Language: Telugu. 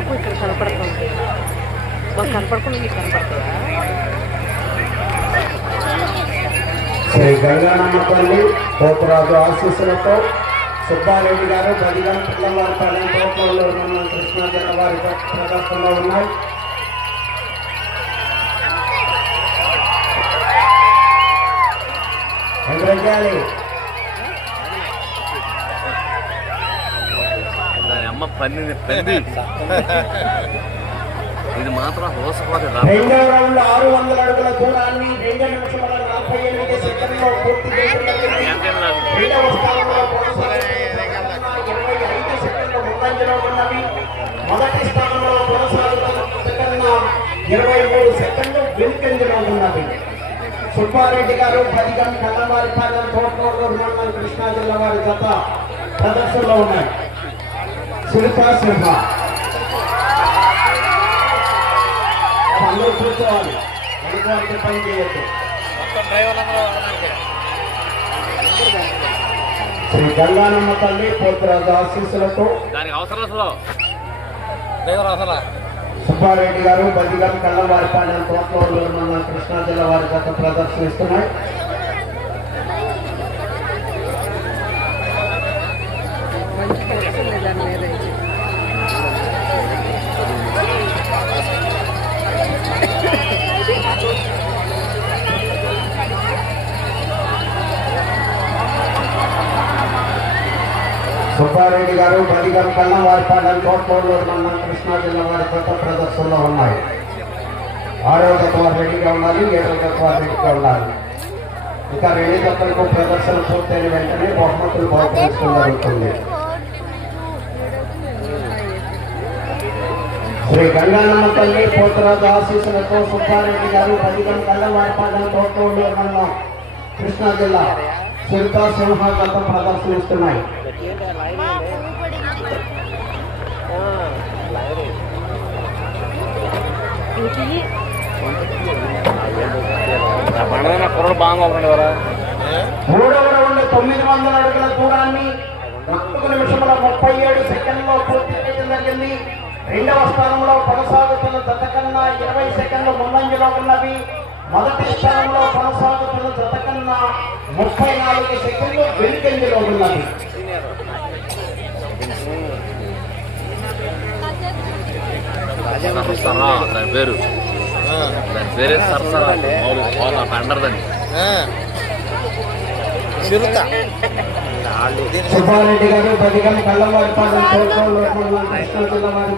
మాకు ఇక్కడ కనపడుతుంది. మాకు కనపడకుండా మీకు కనపడుతుందా? శ్రీ గంగానమ్మపల్లి పోతురాజు ఆశీస్సులతో సుబ్బారెడ్డి గారు బదిగం పిల్లవారిపాలెం తోటలో మండలం కృష్ణా జిల్లా వారి ప్రదర్శనలో ఉన్నాయి. ఎదురయ్యాలి అమ్మ పని ఇది మాత్రం హోసపోతుంది. రెండో రౌండ్ 600 అడుగుల దూరాన్ని 2 నిమిషముల 47 సెకండ్లో పూర్తి చేస్తున్నది. రెండవ స్థానంలో కొనసాగుతున్న 25 సెకండ్ల ముందంజలో ఉన్నవి. మొదటి స్థానంలో కొనసాగుతున్న సెకండ్ 23 సెకండ్లు వెనుకంజలో ఉన్నవి. సుబ్బారెడ్డి గారు బదిగం కల్లవారిపాలెం తోటలో మండలం కృష్ణా జిల్లా వారి జత ప్రదర్శనలో ఉన్నాయి. సునీతా సింహ అందరూ కూర్చోవాలి, వెనుక పని చేయొచ్చు. శ్రీ గంగానమ్మ తల్లి పోతురాజు ఆశీస్సులతో సుబ్బారెడ్డి గారు బదిగం కల్లవారిపాలెం తోటలో మండలం కృష్ణా జిల్లా వారి జత ప్రదర్శనిస్తున్నాయి. సుబ్బారెడ్డి గారు బదిగం కల్లవారిపాలెం తోటలో మండలం కృష్ణా జిల్లా వారి జత ప్రదర్శనలో ఉన్నాయి. 6వ జత వారు రెడీగా ఉండాలి, 7వ జత వారు రెడీగా ఉండాలి. ఇంకా 2 జతలకు ప్రదర్శన పూర్తయిన వెంటనే బహుమతులు బహుకరించడం జరుగుతుంది. శ్రీ గంగానమ్మ తల్లి పోతురాజు ఆశీస్సులతో సుబ్బారెడ్డి గారు బదిగం కల్లవారిపాలెం తోటలో మండలం కృష్ణా జిల్లా సునీతా సింహ జత ప్రదర్శనిస్తున్నాయి. మూడవ రౌండ్ 900 అడుగుల దూరాన్ని 4 నిమిషముల 37 సెకండ్లో పూర్తి చేయడం జరిగింది. రెండవ స్థానంలో కొనసాగుతున్న జత కన్నా 20 సెకండ్లు ముందంజలో ఉన్నవి. మొదటి స్థానంలో కొనసాగుతున్న జత కన్నా 34 సెకండ్లు వెనుకంజలో ఉన్నవి. దాని పేరే సరసరా అండర్దని సుబ్బారెడ్డి గారు బదిగం కల్లవారిపాలెం తోటలో కృష్ణా జిల్లా వారి